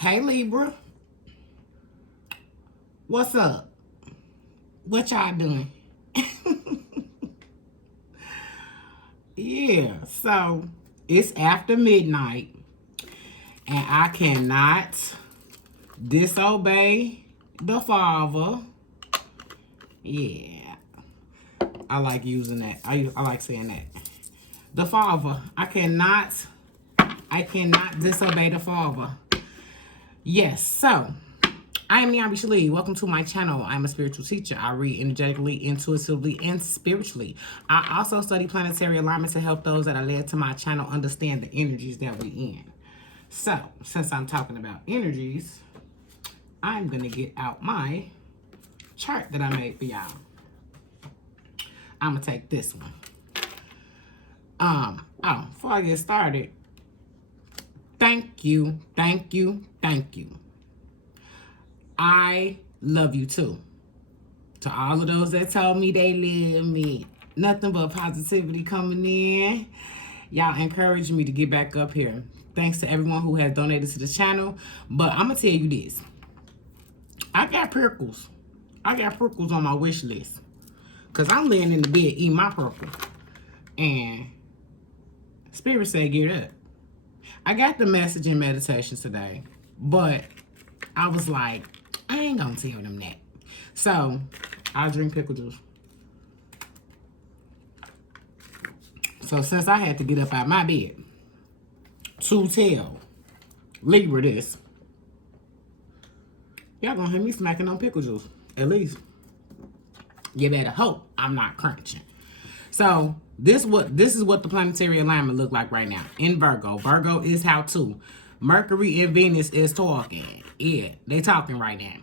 Hey Libra, what's up? What y'all doing? Yeah, so it's after midnight and I cannot disobey the Father. Yeah, I like using that. I like saying that. The Father. I cannot disobey the Father. Yes, so I am NiambiShele. Welcome to my channel. I'm a spiritual teacher. I read energetically, intuitively, and spiritually. I also study planetary alignment to help those that are led to my channel understand the energies that we're in. So, since I'm talking about energies, I'm going to get out my chart that I made for y'all. I'm going to take this one. Before I get started, thank you. I love you too. To all of those that told me they love me, nothing but positivity coming in. Y'all encouraged me to get back up here. Thanks to everyone who has donated to the channel. But I'm going to tell you this. I got prickles. I got prickles on my wish list. Because I'm laying in the bed eating my purple. And Spirit said, get up. I got the message in meditations today. But I was like, I ain't going to tell them that. So, I'll drink pickle juice. So, since I had to get up out my bed to tell Libra this, y'all gonna hear me smacking on pickle juice. At least. You better hope I'm not crunching. So, this is what the planetary alignment look like right now. In Virgo. Virgo is how to. Mercury and Venus is talking. Yeah, they talking right now.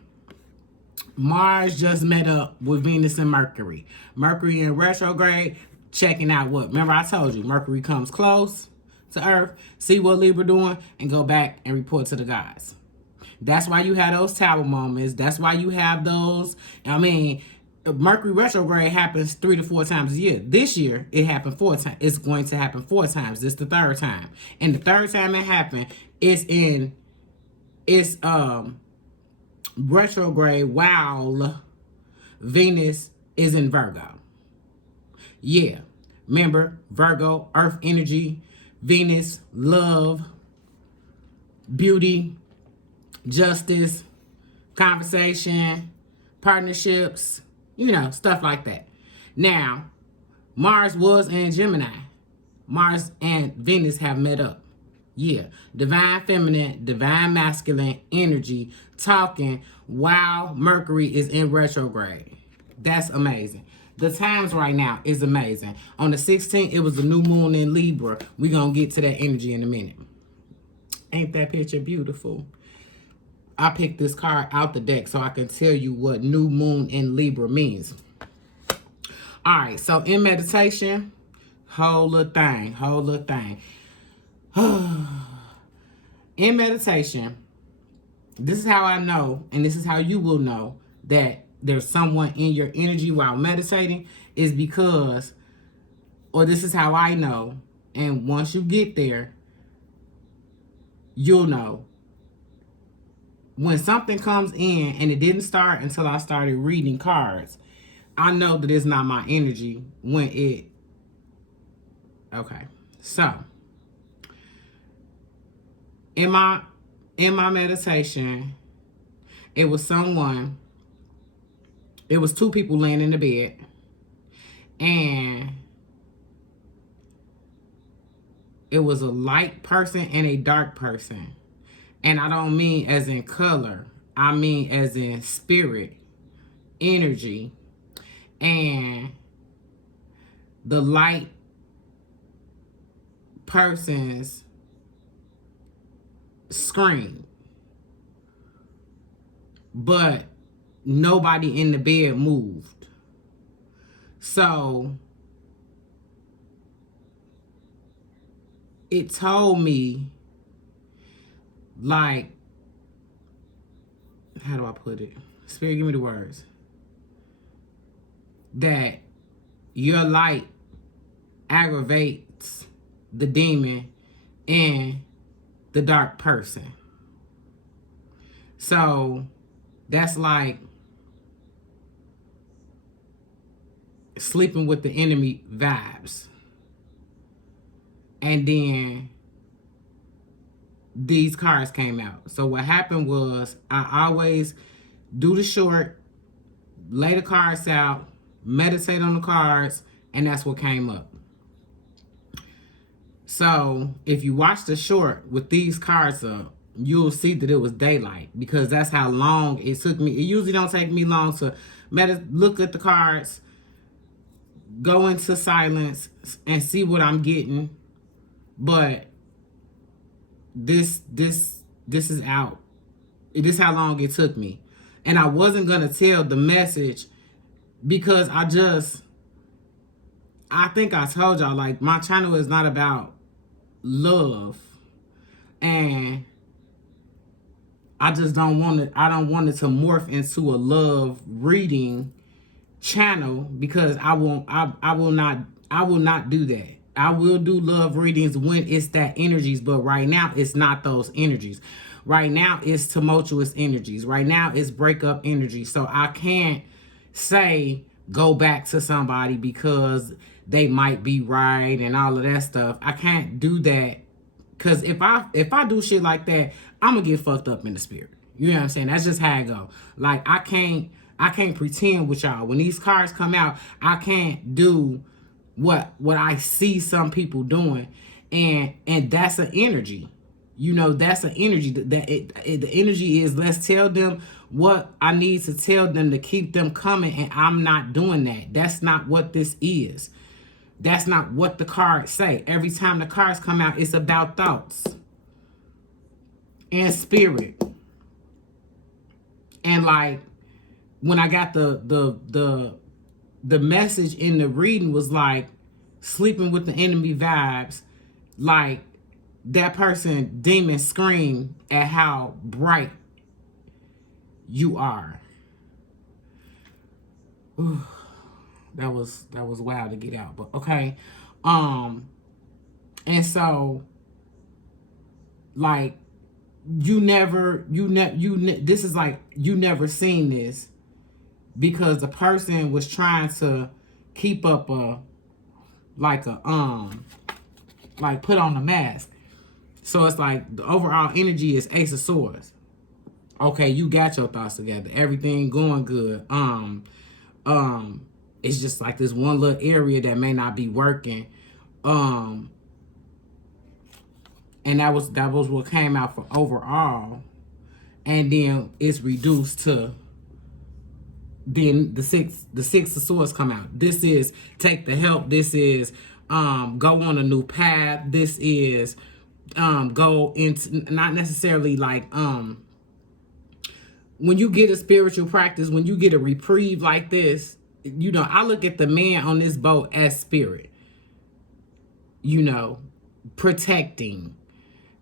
Mars just met up with Venus and Mercury. Mercury in retrograde, checking out what? Remember I told you, Mercury comes close to Earth, see what Libra doing, and go back and report to the gods. That's why you have those tower moments. That's why you have those, Mercury retrograde happens 3 to 4 times a year. This year, it happened 4 times. It's going to happen 4 times. This is the 3rd time. And the 3rd time it happened, it's retrograde while Venus is in Virgo. Yeah. Remember, Virgo, earth energy, Venus, love, beauty, justice, conversation, partnerships, stuff like that. Now, Mars was in Gemini. Mars and Venus have met up. Yeah, divine feminine, divine masculine energy talking while Mercury is in retrograde. That's amazing. The times right now is amazing. On the 16th, it was a new moon in Libra. We're going to get to that energy in a minute. Ain't that picture beautiful? I picked this card out the deck so I can tell you what new moon in Libra means. All right, so in meditation, whole little thing. In meditation, this is how I know, and this is how you will know that there's someone in your energy while meditating, is because, or this is how I know, and once you get there, you'll know. When something comes in, and it didn't start until I started reading cards, I know that it's not my energy when it, okay, so, in my meditation, it was 2 people laying in the bed, and it was a light person and a dark person. And I don't mean as in color, I mean as in spirit, energy, and the light person's scream, but nobody in the bed moved. So it told me, like, how do I put it? Spirit, give me the words. That your light aggravates the demon in the dark person. So that's like sleeping with the enemy vibes. And then these cards came out. So what happened was I always do the short, lay the cards out, meditate on the cards, and that's what came up. So if you watch the short with these cards up, you'll see that it was daylight, because that's how long it took me. It usually don't take me long to look at the cards, go into silence, and see what I'm getting. But this is out. This is how long it took me. And I wasn't gonna tell the message because I think I told y'all, like, my channel is not about love, and I just don't want it. I don't want it to morph into a love reading channel, because I will not do that. I will do love readings when it's that energies, but right now it's not those energies. Right now it's tumultuous energies. Right now it's breakup energy. So I can't say go back to somebody because they might be right and all of that stuff. I can't do that, because if I do shit like that, I'm gonna get fucked up in the spirit. You know what I'm saying? That's just how it go. Like, I can't pretend with y'all. When these cards come out, I can't do what I see some people doing, and that's an energy. You know, that's an energy. The energy is, let's tell them what I need to tell them to keep them coming, and I'm not doing that. That's not what this is. That's not what the cards say. Every time the cards come out, it's about thoughts and spirit. And like, when I got the message in the reading was like sleeping with the enemy vibes, like that person demon scream at how bright you are. Ooh, that was wild to get out, but okay. And so like this is like, you never seen this, because the person was trying to keep up like put on a mask. So it's like the overall energy is Ace of Swords. Okay, you got your thoughts together. Everything going good. It's just like this one little area that may not be working. And that was what came out for overall. And then it's reduced to, then the six of swords come out. This is take the help. This is go on a new path. This is go into, not necessarily like when you get a spiritual practice, when you get a reprieve like this, you know, I look at the man on this boat as spirit, you know, protecting.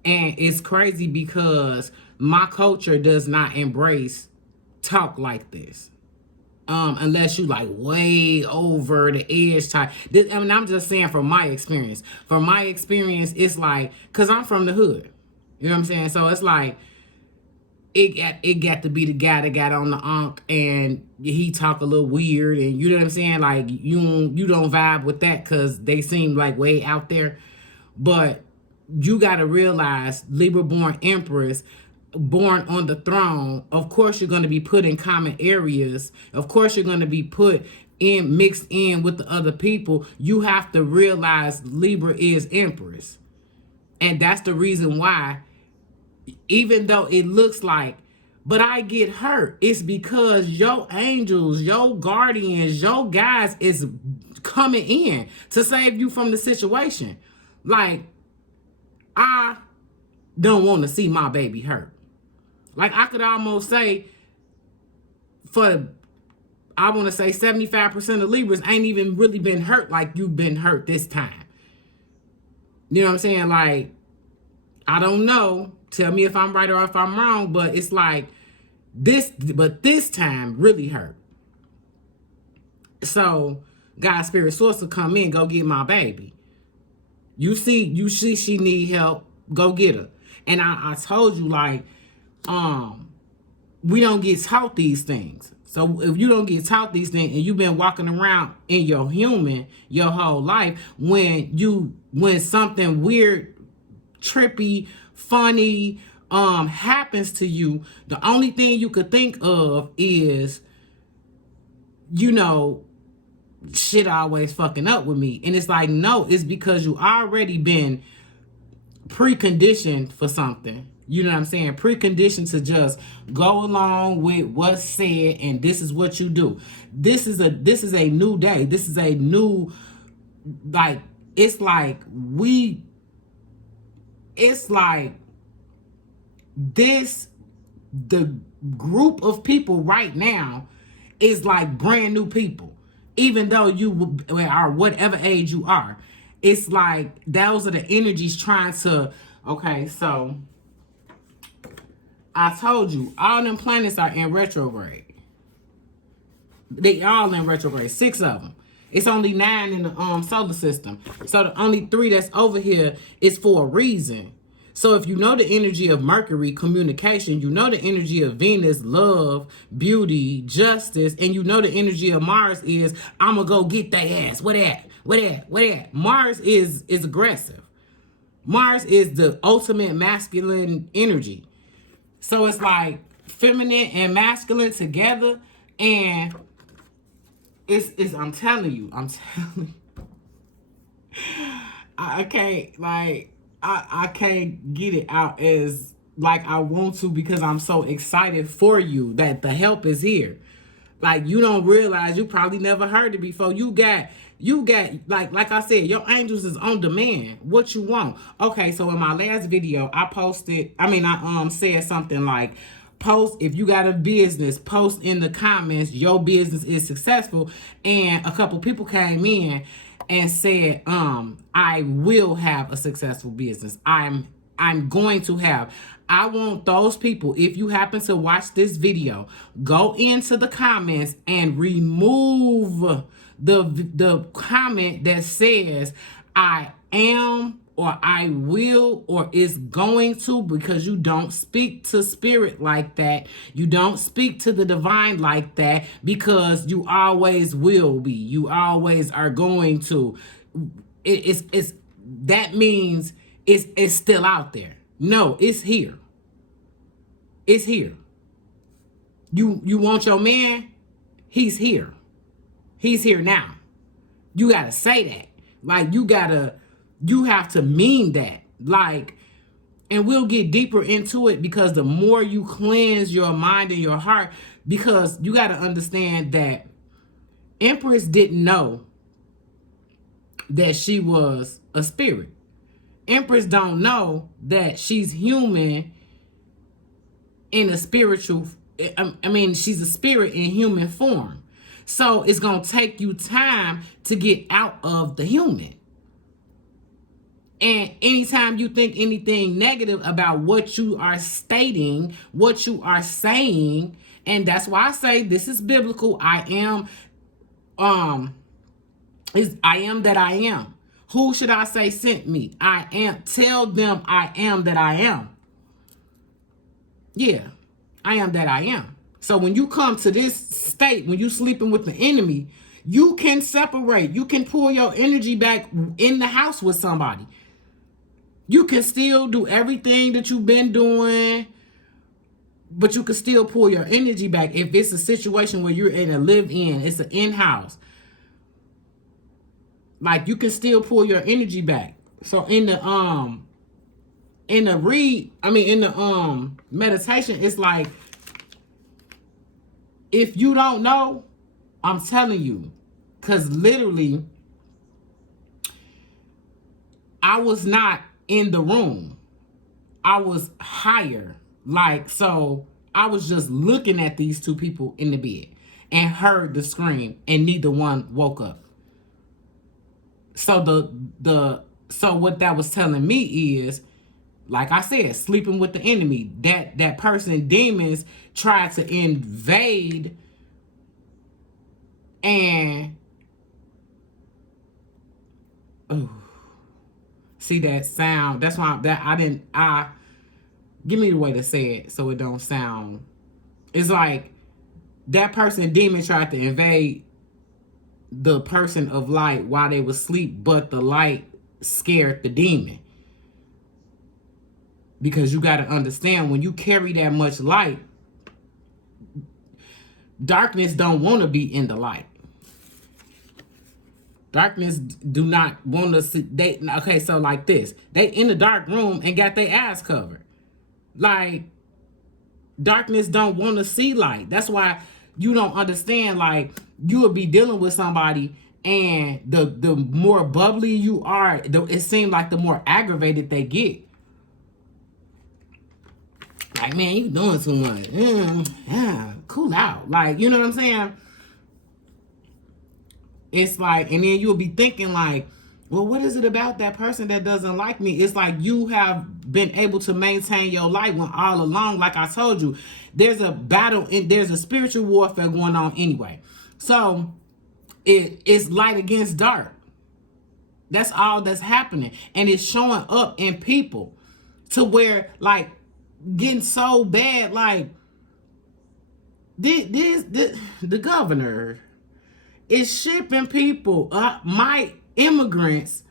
And it's crazy because my culture does not embrace talk like this. Unless you like way over the edge type. This, I mean, I'm just saying from my experience. From my experience, it's like, cause I'm from the hood. You know what I'm saying? So it's like, it got to be the guy that got on the unk and he talk a little weird, and you know what I'm saying? Like, you don't vibe with that cause they seem like way out there. But you gotta realize, Libra born Empress, born on the throne, of course you're going to be put in common areas. Of course you're going to be put in, mixed in with the other people. You have to realize Libra is Empress. And that's the reason why, even though it looks like, but I get hurt, it's because your angels, your guardians, your guys is coming in to save you from the situation. Like, I don't want to see my baby hurt. Like, I could almost say, I want to say 75% of Libras ain't even really been hurt like you've been hurt this time. You know what I'm saying? Like, I don't know. Tell me if I'm right or if I'm wrong, but it's like this time really hurt. So, God's spirit source will come in, go get my baby. You see she need help, go get her. And I told you, like, we don't get taught these things. So if you don't get taught these things and you've been walking around in your human your whole life, when something weird, trippy, funny happens to you, the only thing you could think of is, you know, shit always fucking up with me. And it's like, no, it's because you already been preconditioned for something. You know what I'm saying? Preconditioned to just go along with what's said, and this is what you do. This is a new day. This is a new, like, it's like this, the group of people right now is like brand new people. Even though you are whatever age you are, it's like those are the energies trying to, okay, so I told you, all them planets are in retrograde. They all in retrograde, 6 of them. It's only 9 in the solar system. So the only 3 that's over here is for a reason. So if you know the energy of Mercury, communication, you know the energy of Venus, love, beauty, justice, and you know the energy of Mars is, I'm going to go get their ass. What at? What at? What at? Mars is aggressive. Mars is the ultimate masculine energy. So it's like feminine and masculine together, and it's I'm telling you, I can't, like, I can't get it out as like I want to, because I'm so excited for you that the help is here. Like, you don't realize, you probably never heard it before. You got like I said, your angels is on demand. What you want? Okay, so in my last video, I said something like, post, if you got a business, post in the comments your business is successful. And a couple people came in and said, I will have a successful business. I'm going to have. I want those people, if you happen to watch this video, go into the comments and remove the comment that says I am, or I will, or is going to, because you don't speak to spirit like that. You don't speak to the divine like that, because you always will be. You always are going to. It's that means it's still out there. No, it's here. It's here. You want your man? He's here. He's here now. You gotta say that. Like, you have to mean that. Like, and we'll get deeper into it, because the more you cleanse your mind and your heart, because you gotta understand that Empress didn't know that she was a spirit. Empress don't know that she's human in a spiritual, she's a spirit in human form. So it's going to take you time to get out of the human. And anytime you think anything negative about what you are stating, what you are saying, and that's why I say this is biblical. I am that I am. Who should I say sent me? I am. Tell them I am that I am. Yeah, I am that I am. So when you come to this state, when you sleeping with the enemy, you can separate. You can pull your energy back in the house with somebody. You can still do everything that you've been doing, but you can still pull your energy back. If it's a situation where you're in a live-in, it's an in-house. Like, you can still pull your energy back. So in the meditation, it's like, if you don't know, I'm telling you, because literally, I was not in the room. I was higher. Like, so I was just looking at these 2 people in the bed and heard the scream, and neither one woke up. So so what that was telling me is, like I said, sleeping with the enemy. That person, demons, tried to invade, and see that sound. That's why give me the way to say it so it don't sound It's like that person demon tried to invade the person of light while they was asleep, but the light scared the demon. Because you got to understand, when you carry that much light, darkness don't want to be in the light. Darkness do not want to see. Okay, so like this, they in the dark room and got their ass covered. Like, darkness don't want to see light. That's why you don't understand. Like, you will be dealing with somebody, and the more bubbly you are, it seems like the more aggravated they get. Like, man, you doing too much. Cool out. Like, you know what I'm saying? It's like, and then you'll be thinking like, well, what is it about that person that doesn't like me? It's like you have been able to maintain your light when all along, like I told you, there's a battle and there's a spiritual warfare going on anyway. So it's light against dark. That's all that's happening. And it's showing up in people to where, like, getting so bad, like, the governor is shipping people, immigrants,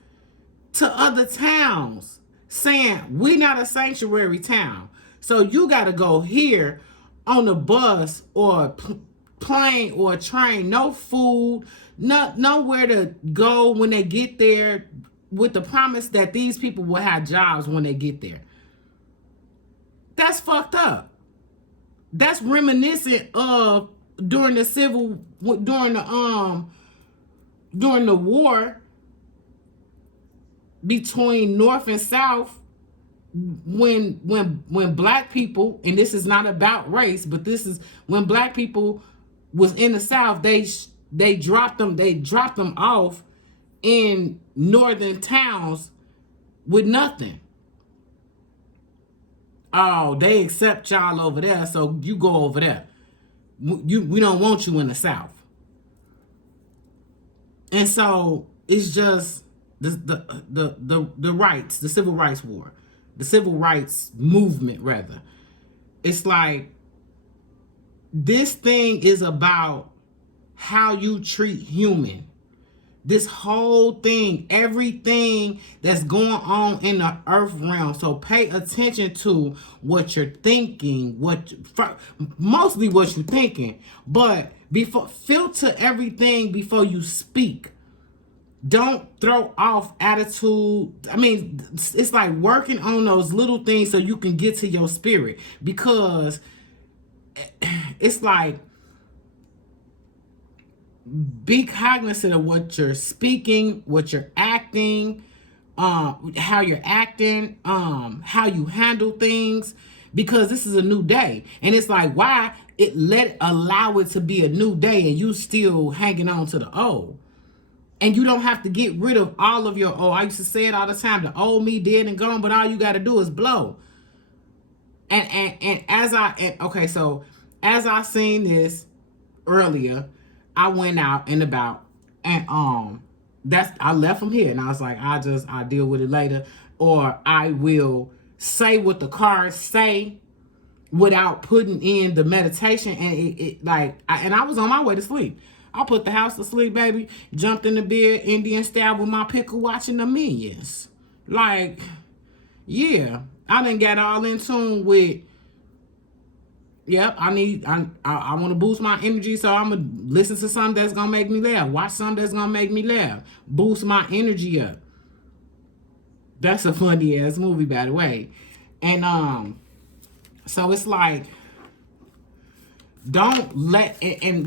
to other towns, saying we not a sanctuary town, so you got to go here on a bus or plane or train. No food, nowhere to go when they get there, with the promise that these people will have jobs when they get there. That's fucked up. That's reminiscent of during the war between North and South, when black people, and this is not about race, but this is when black people was in the South, they dropped them off in northern towns with nothing. Oh, they accept y'all over there, so you go over there. We don't want you in the South. And so it's just the rights, the civil rights war, the civil rights movement, rather. It's like, this thing is about how you treat human. This whole thing, everything that's going on in the earth realm. So pay attention to what you're thinking, mostly what you're thinking, but filter everything before you speak. Don't throw off attitude. I mean, it's like working on those little things so you can get to your spirit, because it's like, be cognizant of what you're speaking, what you're acting, how you're acting, how you handle things, because this is a new day. And it's like, why allow it to be a new day and you still hanging on to the old? And you don't have to get rid of all of your old. I used to say it all the time, the old me dead and gone, but all you got to do is blow. And as I seen this earlier, I went out and about, and I left from here, and I was like, I'll deal with it later, or I will say what the cards say without putting in the meditation. And I was on my way to sleep. I put the house to sleep, baby. Jumped in the bed, Indian style, with my pickle, watching the Minions. Like, yeah, I done got all in tune with. Yep, I want to boost my energy, so I'm going to listen to something that's going to make me laugh. Watch something that's going to make me laugh. Boost my energy up. That's a funny-ass movie, by the way. And, so it's like, don't let,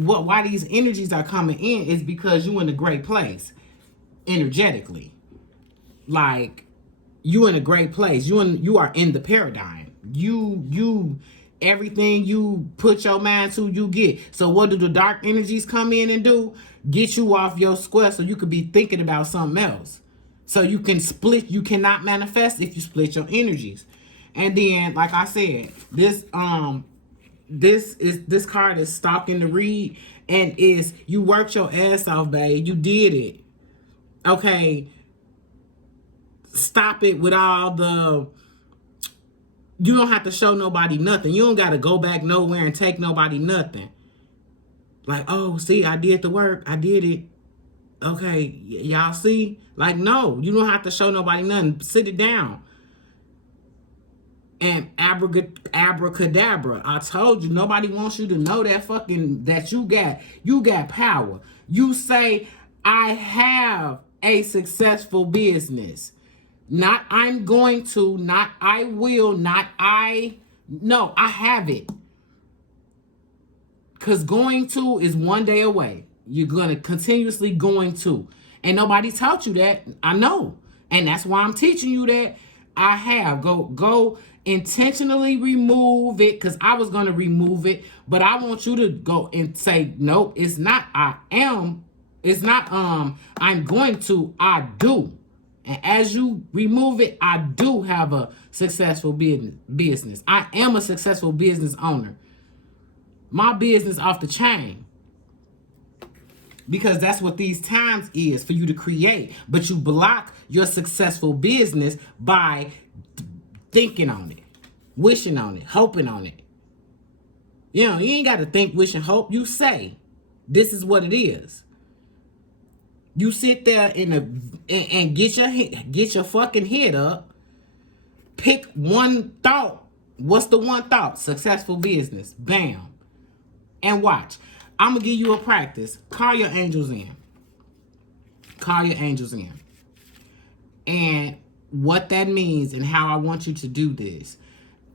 why these energies are coming in is because you in a great place, energetically. Like, you in a great place. You are in the paradigm. You everything you put your mind to, you get. So what do the dark energies come in and do? Get you off your square so you could be thinking about something else. So you can split. You cannot manifest if you split your energies. And then, like I said, this card is stalking the read, and is you worked your ass off, babe. You did it. Okay. Stop it with all the You don't have to show nobody nothing. You don't got to go back nowhere and take nobody nothing. Like, oh, see, I did the work. I did it. Okay, y'all see? Like, no, you don't have to show nobody nothing. Sit it down. And abracadabra. I told you, nobody wants you to know that you got power. You say, I have a successful business. Not I'm going to, not I will, not no, I have it. Because going to is one day away. You're going to continuously going to. And nobody taught you that. I know. And that's why I'm teaching you that. I have. Go intentionally remove it, because I was going to remove it. But I want you to go and say, nope, it's not I am. It's not I'm going to, I do. And as you remove it, I do have a successful business. I am a successful business owner. My business off the chain. Because that's what these times is, for you to create. But you block your successful business by thinking on it, wishing on it, hoping on it. You know, you ain't got to think, wish, and hope. You say, this is what it is. You sit there and get your fucking head up. Pick one thought. What's the one thought? Successful business. Bam. And watch. I'm going to give you a practice. Call your angels in. Call your angels in. And what that means and how I want you to do this.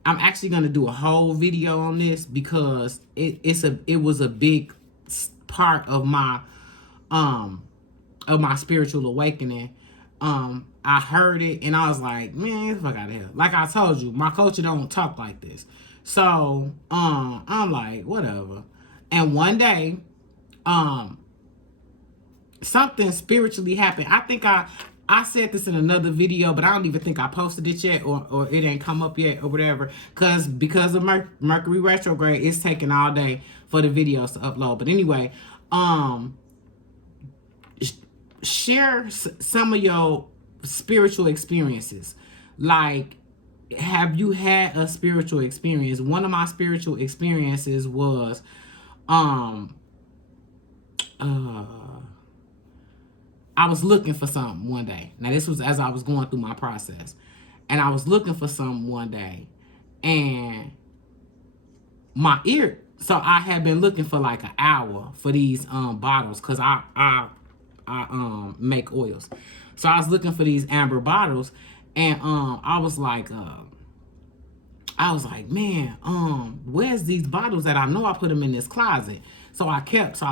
I'm actually going to do a whole video on this, because it was a big part of my spiritual awakening. I heard it and I was like, man, get the fuck out of here. Like I told you, my culture don't talk like this. So I'm like, whatever. And one day, something spiritually happened. I think I said this in another video, but I don't even think I posted it yet, or it ain't come up yet or whatever. Because of Mercury retrograde, it's taking all day for the videos to upload. But anyway, share some of your spiritual experiences. Like, have you had a spiritual experience? One of my spiritual experiences was I was looking for something one day. Now, this was as I was going through my process. And I was looking for something one day. And my ear... So I had been looking for like an hour for these bottles, because I make oils. So I was looking for these amber bottles. And I was like, man, where's these bottles that I know I put them in this closet? So I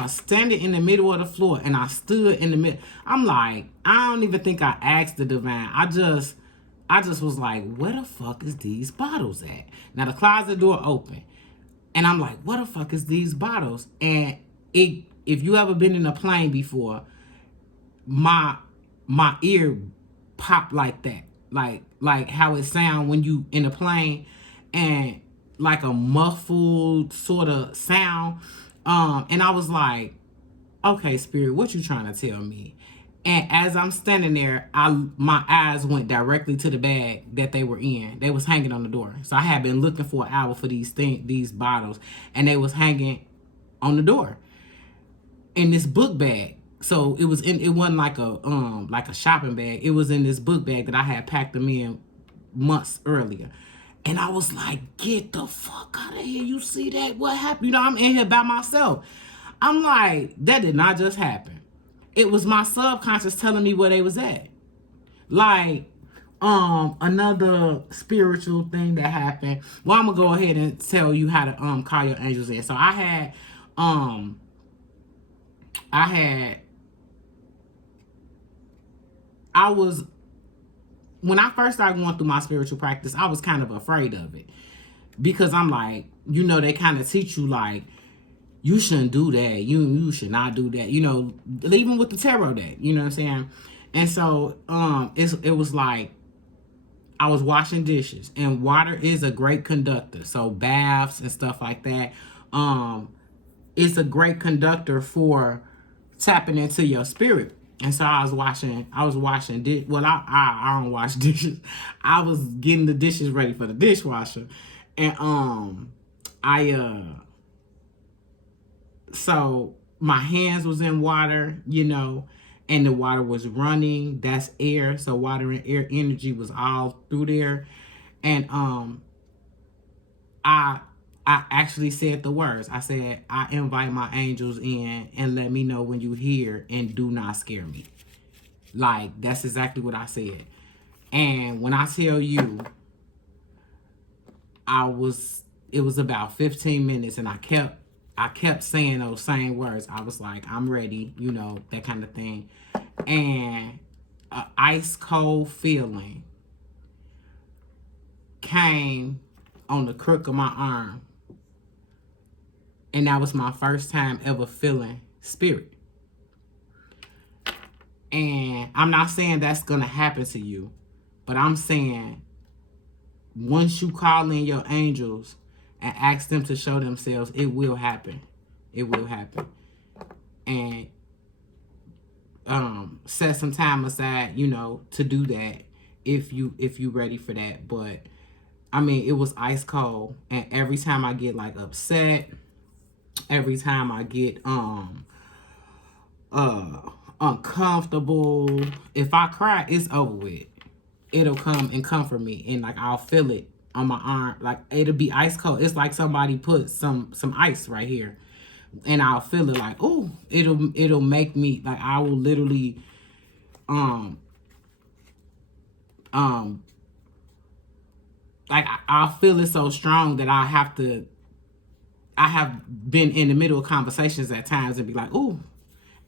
was standing in the middle of the floor, and I stood in the middle. I'm like, I don't even think I asked the divine. I just was like, where the fuck is these bottles at? Now the closet door open, and I'm like, what the fuck is these bottles? And if you ever been in a plane before, my ear popped like that, like how it sound when you in a plane, and like a muffled sort of sound. And I was like, okay, spirit, what you trying to tell me? And as I'm standing there, my eyes went directly to the bag that they were in. They was hanging on the door. So I had been looking for an hour for these bottles, and they was hanging on the door in this book bag. So it wasn't like a shopping bag. It was in this book bag that I had packed them in months earlier. And I was like, get the fuck out of here. You see that? What happened? You know, I'm in here by myself. I'm like, that did not just happen. It was my subconscious telling me where they was at. Like, another spiritual thing that happened. Well, I'm gonna go ahead and tell you how to call your angels in. So when I first started going through my spiritual practice, I was kind of afraid of it, because I'm like, you know, they kind of teach you like, you shouldn't do that. You should not do that. You know, even with the tarot deck, you know what I'm saying? And so it was like, I was washing dishes, and water is a great conductor. So baths and stuff like that, it's a great conductor for tapping into your spirit. And so I was washing well, I don't wash dishes. I was getting the dishes ready for the dishwasher. And so my hands was in water, you know, and the water was running. That's air. So water and air energy was all through there. And I actually said the words. I said, I invite my angels in and let me know when you hear and do not scare me. Like, that's exactly what I said. And when I tell you, it was about 15 minutes and I kept saying those same words. I was like, I'm ready, you know, that kind of thing. And an ice cold feeling came on the crook of my arm. And that was my first time ever feeling spirit. And I'm not saying that's going to happen to you, but I'm saying once you call in your angels and ask them to show themselves, it will happen. It will happen. And set some time aside, you know, to do that if you ready for that. But I mean, it was ice cold, and every time I get like upset, every time I get uncomfortable, if I cry, it's over with. It'll come and comfort me, and like I'll feel it on my arm, like it'll be ice cold. It's like somebody put some ice right here, and I'll feel it like, oh, it'll make me like I will literally like I'll feel it so strong that I have been in the middle of conversations at times and be like, ooh.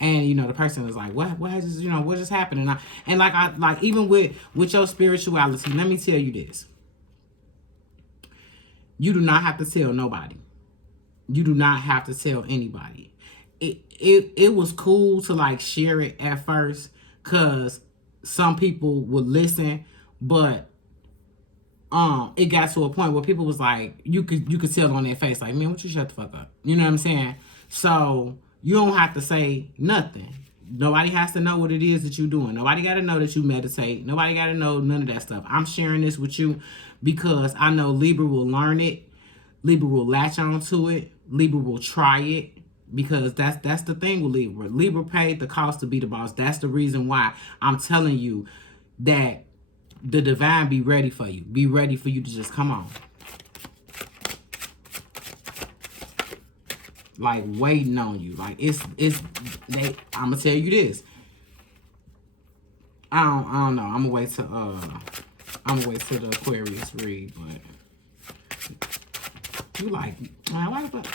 And you know, the person is like, what has, you know, what just happened? And I even with your spirituality, let me tell you this. You do not have to tell nobody. You do not have to tell anybody. It was cool to like share it at first because some people would listen, but it got to a point where people was like, you could tell on their face, like, man, what you shut the fuck up? You know what I'm saying? So you don't have to say nothing. Nobody has to know what it is that you're doing. Nobody got to know that you meditate. Nobody got to know none of that stuff. I'm sharing this with you because I know Libra will learn it. Libra will latch on to it. Libra will try it because that's the thing with Libra. Libra paid the cost to be the boss. That's the reason why I'm telling you that the divine be ready for you. Be ready for you to just come on. Like waiting on you. Like I'm gonna tell you this. I don't know. I'm gonna wait till the Aquarius read, but you like, man, why the fuck?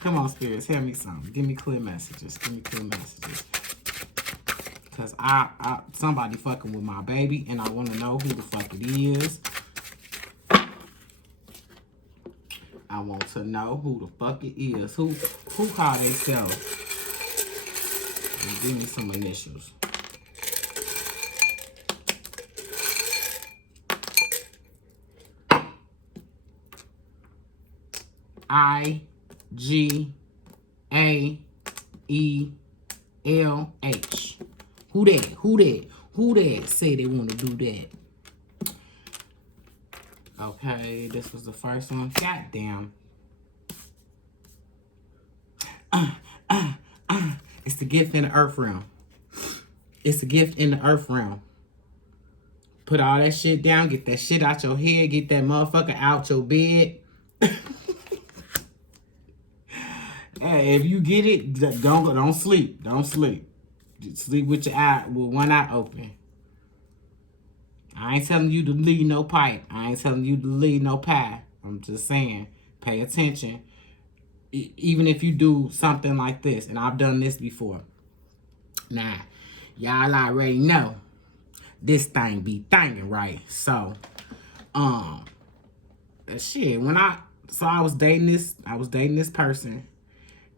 Come on, spirits, tell me something. Give me clear messages. Give me clear messages. Cause I somebody fucking with my baby and I wanna know who the fuck it is. I want to know who the fuck it is. Who call themselves? Give me some initials. IGAELH. Who that say they want to do that? Okay, this was the first one. Goddamn. It's the gift in the earth realm. It's the gift in the earth realm. Put all that shit down. Get that shit out your head. Get that motherfucker out your bed. Hey, if you get it, don't sleep. Don't sleep. Just sleep with one eye open. I ain't telling you to leave no pipe. I ain't telling you to leave no pie. I'm just saying, pay attention. Even if you do something like this, and I've done this before. Now, y'all already know this thing be thangin', right? So, shit. I was dating this person,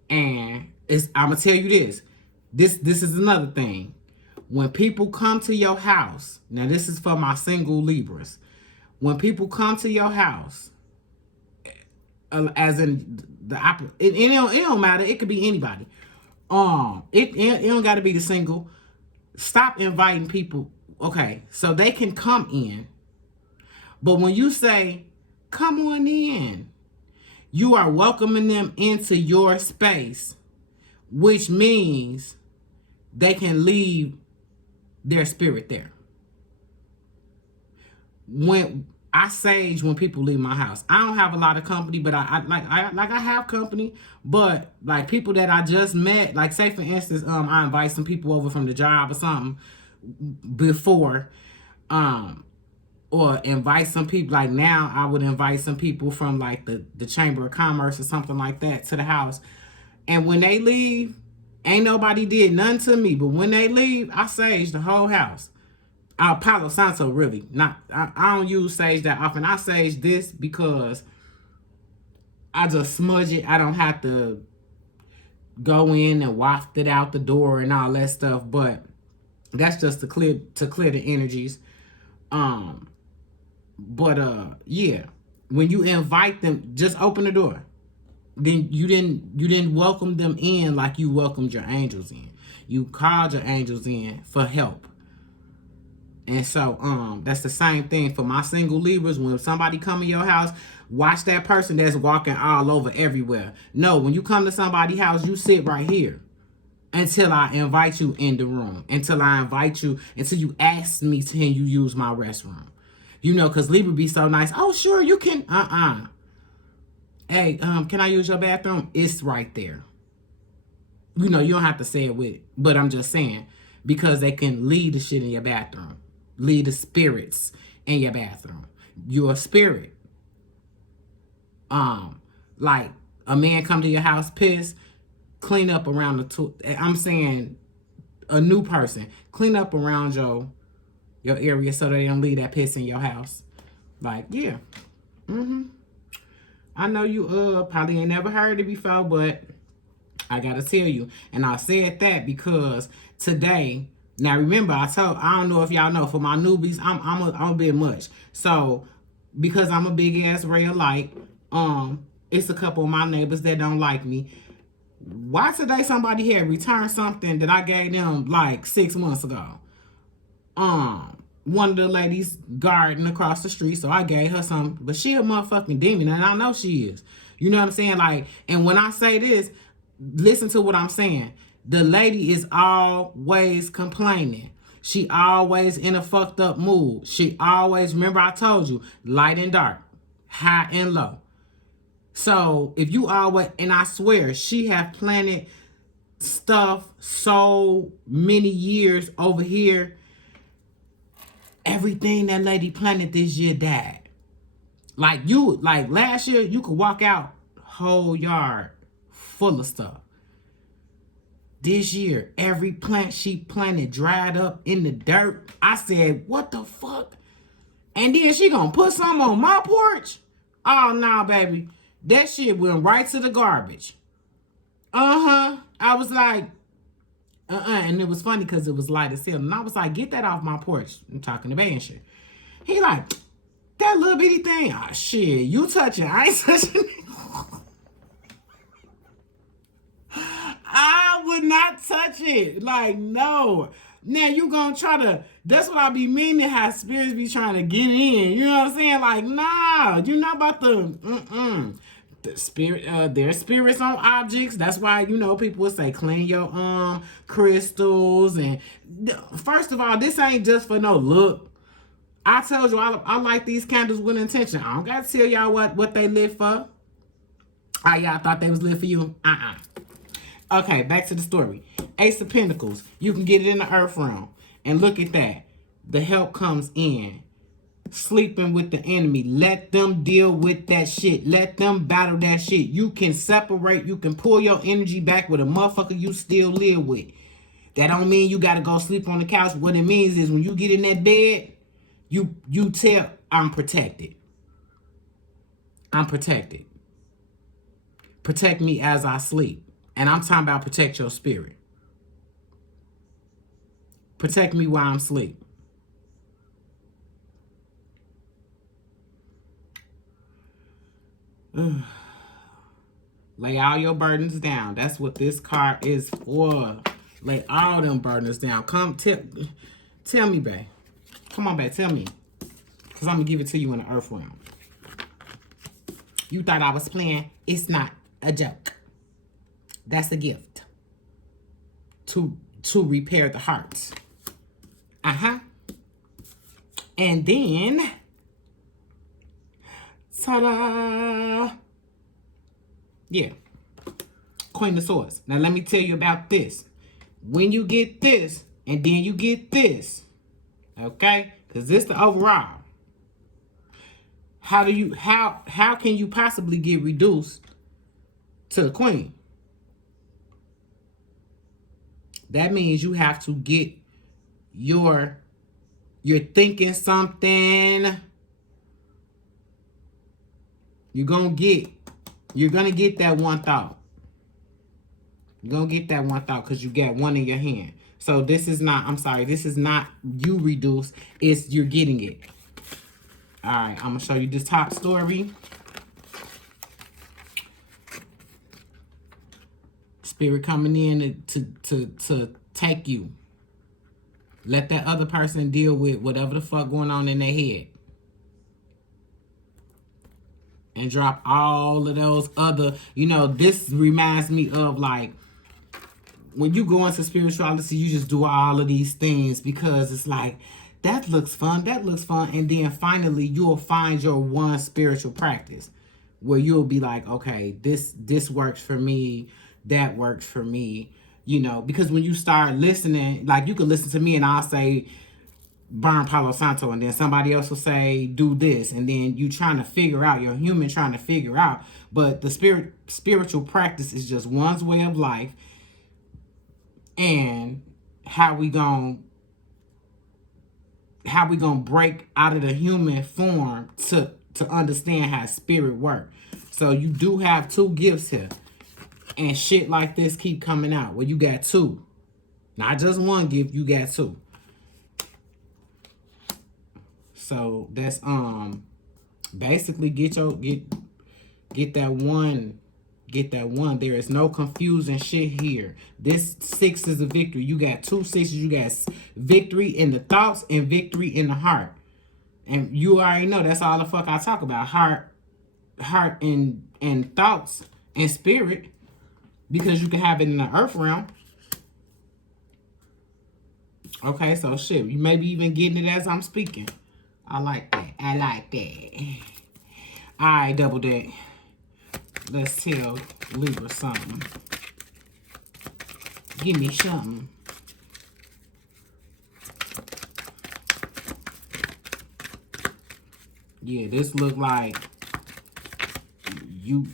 and I'm gonna tell you this. This is another thing. When people come to your house, now this is for my single Libras. When people come to your house, as in it don't matter, it could be anybody. It don't got to be the single. Stop inviting people. Okay, so they can come in, but when you say, come on in, you are welcoming them into your space, which means they can leave their spirit there. When I sage when people leave my house, I don't have a lot of company, but I have company, but like people that I just met, like say for instance, I invite some people over from the job or something before, or invite some people, like now I would invite some people from like the Chamber of Commerce or something like that to the house. And when they leave, ain't nobody did nothing to me, but when they leave, I sage the whole house. Palo Santo, really. I don't use sage that often. I sage this because I just smudge it. I don't have to go in and waft it out the door and all that stuff. But that's just to clear the energies. Yeah. When you invite them, just open the door. Then you didn't welcome them in like you welcomed your angels in. You called your angels in for help. And so that's the same thing for my single Libras. When somebody come in your house, watch that person that's walking all over everywhere. No, when you come to somebody's house, you sit right here until I invite you in the room. Until you ask me, can you use my restroom? You know, because Libra be so nice. Oh, sure, you can. Hey, can I use your bathroom? It's right there. You know, you don't have to say it with, but I'm just saying, because they can leave the shit in your bathroom. Leave the spirits in your bathroom. You're a spirit. Like a man come to your house pissed, clean up around I'm saying a new person, clean up around your area so they don't leave that piss in your house. Like, yeah. I know you probably ain't never heard it before, but I gotta tell you. And I said that because today, now remember, I don't know if y'all know, for my newbies, I'm a bit much. So because I'm a big ass ray of light, it's a couple of my neighbors that don't like me. Why today somebody had returned something that I gave them like 6 months ago? One of the ladies garden across the street, so I gave her some, but she a motherfucking demon, and I know she is. You know what I'm saying? Like, and when I say this, listen to what I'm saying. The lady is always complaining. She always in a fucked up mood. She always, remember I told you, light and dark, high and low. So if you always, and I swear, she have planted stuff so many years over here. Everything that lady planted this year died. Like last year, you could walk out whole yard full of stuff. This year, every plant she planted dried up in the dirt. I said, what the fuck? And then she gonna put some on my porch? Oh, nah, baby. That shit went right to the garbage. I was like, and it was funny because it was light as hell. And I was like, get that off my porch. I'm talking to Bay and shit. He like, that little bitty thing. Ah, shit, you touching. I ain't touching it. I would not touch it. Like, no. Now you gonna try to, that's what I be meaning, how spirits be trying to get in. You know what I'm saying? Like, nah, you're not about to, the spirit, there's spirits on objects. That's why, you know, people would say clean your crystals. And first of all, this ain't just for no look. I told you I like these candles with intention. I don't gotta tell y'all what they lit for. Y'all thought they was lit for you? Okay, back to the story. Ace of Pentacles. You can get it in the earth realm. And look at that. The help comes in. Sleeping with the enemy. Let them deal with that shit. Let them battle that shit. You can separate. You can pull your energy back with a motherfucker you still live with. That don't mean you gotta go sleep on the couch. What it means is when you get in that bed, you tell, I'm protected. I'm protected. Protect me as I sleep. And I'm talking about protect your spirit. Protect me while I'm asleep. Lay all your burdens down. That's what this card is for. Lay all them burdens down. Come tell me, babe. Come on, babe, tell me. Because I'm going to give it to you in the earth realm. You thought I was playing. It's not a joke. That's a gift. To repair the heart. Uh-huh. And then, ta-da! Yeah. Queen of Swords. Now, let me tell you about this. When you get this, and then you get this, okay? Because this the overall. How can you possibly get reduced to the Queen? That means you have to get you're thinking something. You're gonna get that one thought. You're gonna get that one thought because you got one in your hand. So this is not, I'm sorry, this is not you reduce, it's you're getting it. All right, I'm gonna show you this top story. Spirit coming in to take you. Let that other person deal with whatever the fuck going on in their head. And drop all of those other, this reminds me of like, when you go into spirituality, you just do all of these things because it's like, that looks fun, and then finally you'll find your one spiritual practice where you'll be like, okay, this works for me, that works for me, because when you start listening, like you can listen to me and I'll say, burn Palo Santo, and then somebody else will say, do this, and then you trying to figure out, you're human trying to figure out, but the spiritual practice is just one's way of life, and how we gonna break out of the human form to understand how spirit work. So you do have two gifts here, and shit like this keep coming out. Well, you got two, not just one gift. You got two. So that's basically get that one. Get that one. There is no confusing shit here. This 6 is a victory. You got 2 6s. You got victory in the thoughts and victory in the heart. And you already know that's all the fuck I talk about. Heart and thoughts and spirit. Because you can have it in the earth realm. Okay, so shit. You may be even getting it as I'm speaking. I like that. I like that. Alright, double deck. Let's tell Libra something. Give me something. Yeah, this look like you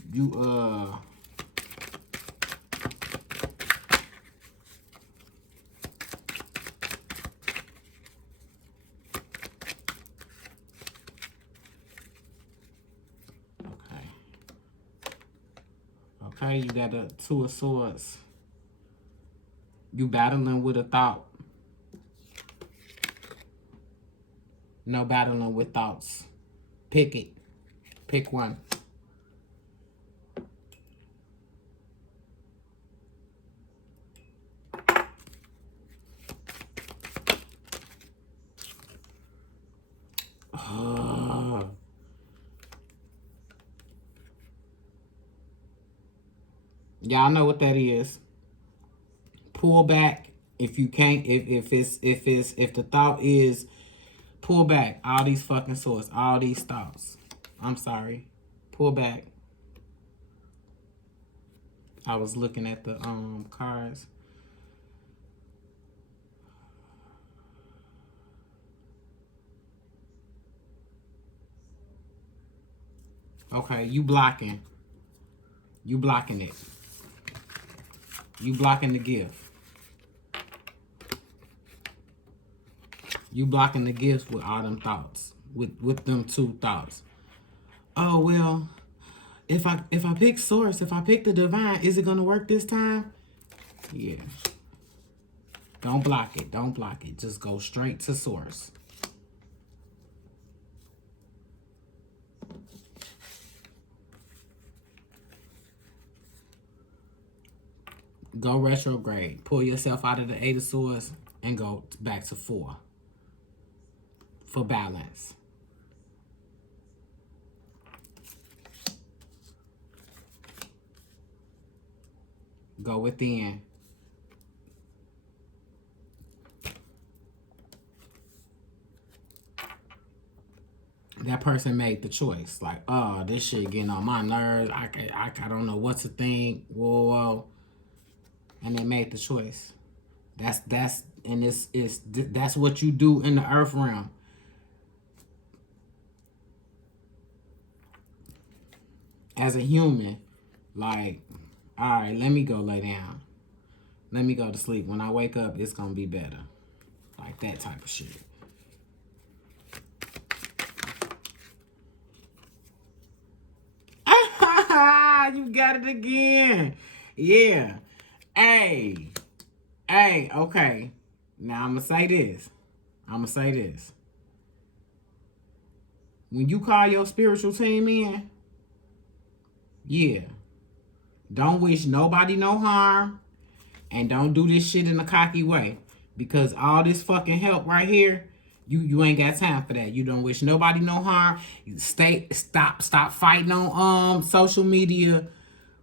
Okay, you got a 2 of Swords. You battling with a thought. No battling with thoughts. Pick it. Pick one. Y'all know what that is. Pull back if you can't. If the thought is pull back. All these fucking swords. All these thoughts. I'm sorry. Pull back. I was looking at the cards. Okay, you blocking. You blocking it. You blocking the gift. You blocking the gifts with all them thoughts. With them 2 thoughts. Oh, well, if I pick source, if I pick the divine, is it gonna work this time? Yeah. Don't block it. Don't block it. Just go straight to source. Go retrograde. Pull yourself out of the 8 of Swords and go back to 4 for balance. Go within. That person made the choice. Like, oh, this shit getting on my nerves. I don't know what to think. Whoa. And they made the choice. That's what you do in the earth realm. As a human, like, all right, let me go lay down. Let me go to sleep. When I wake up, it's gonna be better. Like that type of shit. You got it again. Yeah. Hey, okay. Now I'm gonna say this. When you call your spiritual team in, yeah, don't wish nobody no harm, and don't do this shit in a cocky way, because all this fucking help right here, you ain't got time for that. You don't wish nobody no harm. Stop fighting on social media.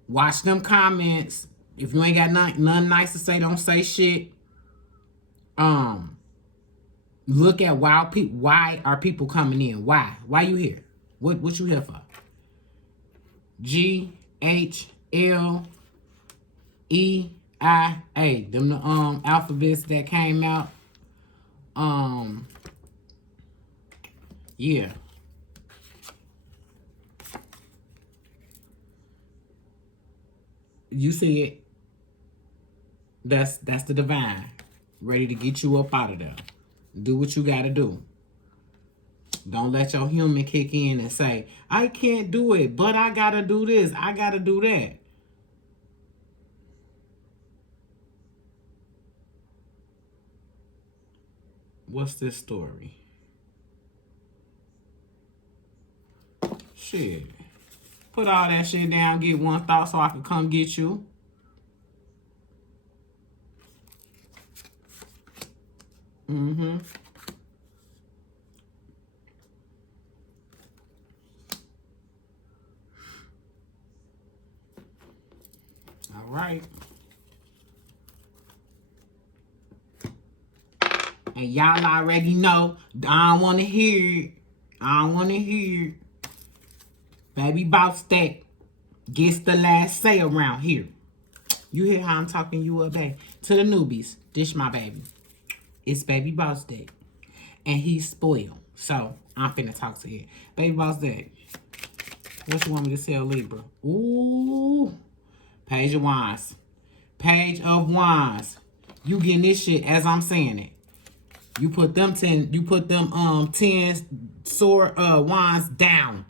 Watch them comments. If you ain't got nothing nice to say, don't say shit. Look at why are people coming in? Why you here? What you here for? GHLEIA. Them the alphabets that came out. Yeah. You see it. That's the divine. Ready to get you up out of there. Do what you gotta do. Don't let your human kick in and say, I can't do it, but I gotta do this. I gotta do that. What's this story? Shit. Put all that shit down, get one thought so I can come get you. Mm-hmm. All right. And y'all already know, I don't want to hear it. Baby Boss Stack gets the last say around here. You hear how I'm talking you up, babe? To the newbies, this my baby. It's Baby Boss Stack. And he's spoiled. So, I'm finna talk to you. Baby Boss Stack, what you want me to tell Libra? Ooh. Page of Wands. Page of Wands. You getting this shit as I'm saying it. You put them 10 sword wands down.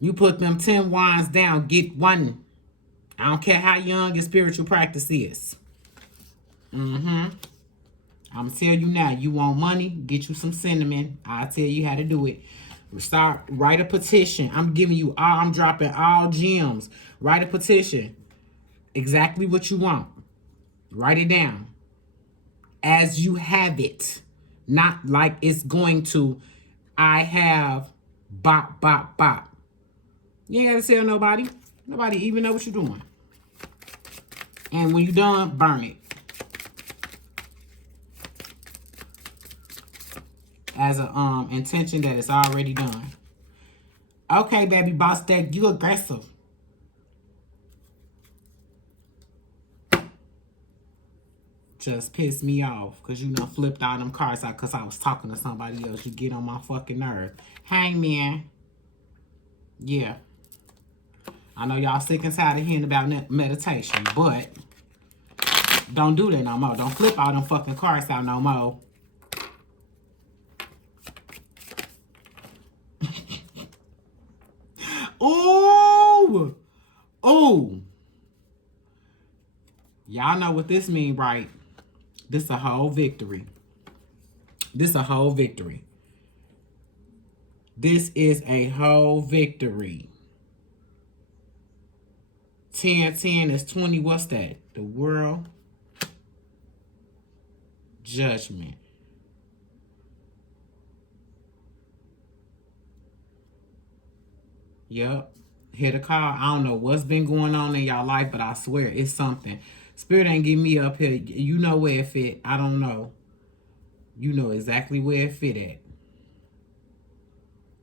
You put them 10 wands down. Get one. I don't care how young your spiritual practice is. I'm going to tell you now. You want money? Get you some cinnamon. I'll tell you how to do it. Write a petition. I'm dropping all gems. Write a petition. Exactly what you want. Write it down. As you have it. Not like it's going to, I have, bop, bop, bop. You ain't got to tell nobody. Nobody even know what you're doing. And when you're done, burn it. As a intention that it's already done. Okay, Baby Boss Stack, you aggressive. Just pissed me off because you done flipped all them cards out because I was talking to somebody else. You get on my fucking nerve. Hangman. Yeah. I know y'all sick and tired of hearing about meditation, but don't do that no more. Don't flip all them fucking cards out no more. Ooh! Ooh! Y'all know what this mean, right? This a whole victory. This a whole victory. This is a whole victory. 10, 10 is 20. What's that? The world. Judgment. Yep. Hit a call. I don't know what's been going on in y'all life, but I swear it's something. Spirit ain't give me up here. You know where it fit. I don't know. You know exactly where it fit at.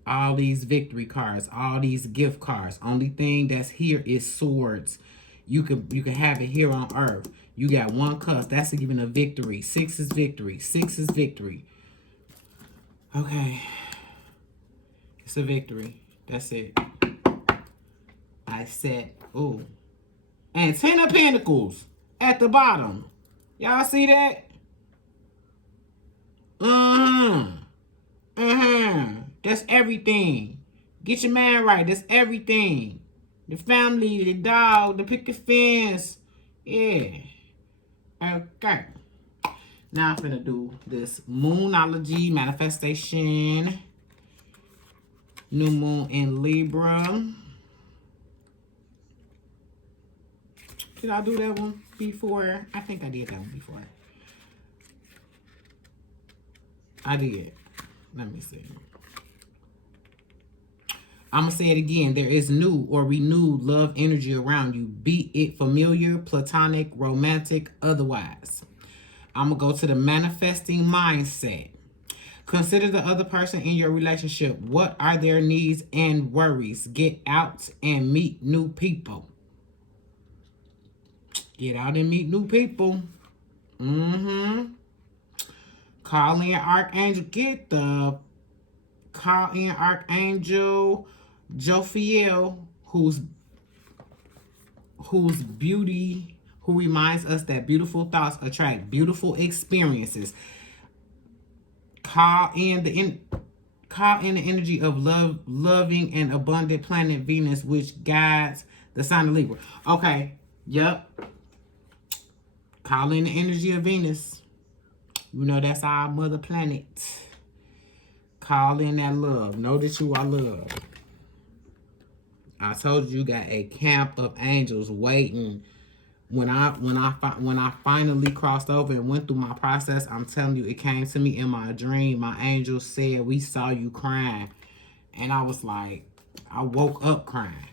All these victory cards, all these gift cards. Only thing that's here is swords. You can have it here on earth. You got 1 cup. That's even a victory. 6 is victory. 6 is victory. Okay. It's a victory. That's it. I said, ooh. And 10 of Pentacles at the bottom. Y'all see that? That's everything. Get your man right. That's everything. The family, the dog, the picket fence. Yeah. Okay. Now I'm finna do this Moonology manifestation. New moon in Libra. Did I do that one before? I think I did that one before. I did. Let me see. I'm going to say it again. There is new or renewed love energy around you. Be it familiar, platonic, romantic, otherwise. I'm going to go to the manifesting mindset. Consider the other person in your relationship. What are their needs and worries? Get out and meet new people. Get out and meet new people. Call in Archangel. Call in Archangel Jophiel, whose beauty, who reminds us that beautiful thoughts attract beautiful experiences. Call in the energy of loving and abundant planet Venus, which guides the sign of Libra. Okay, yep. Call in the energy of Venus. You know that's our mother planet. Call in that love. Know that you are loved. I told you got a camp of angels waiting. When I finally crossed over and went through my process, I'm telling you, it came to me in my dream. My angels said, "We saw you crying," and I was like, I woke up crying,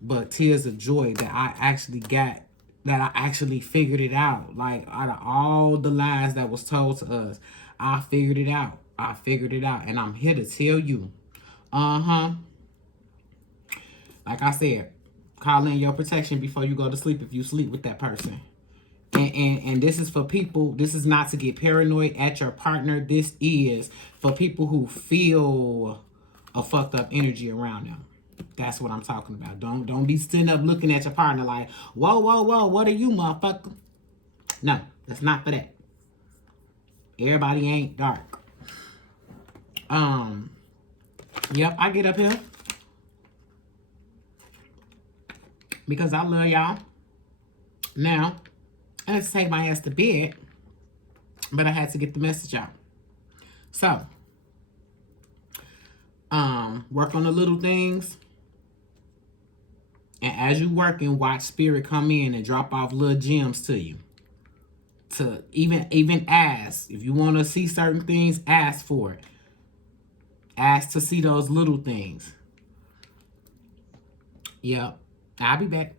but tears of joy that I actually got. That I actually figured it out. Like, out of all the lies that was told to us, I figured it out. I figured it out. And I'm here to tell you. Like I said, call in your protection before you go to sleep if you sleep with that person. And this is for people. This is not to get paranoid at your partner. This is for people who feel a fucked up energy around them. That's what I'm talking about. Don't be sitting up looking at your partner like, whoa, whoa, whoa, what are you, motherfucker? No, that's not for that. Everybody ain't dark. Yep, I get up here because I love y'all. Now, I had to take my ass to bed, but I had to get the message out. So, work on the little things. And as you working, watch spirit come in and drop off little gems to you. To even ask. If you want to see certain things, ask for it. Ask to see those little things. Yep. I'll be back.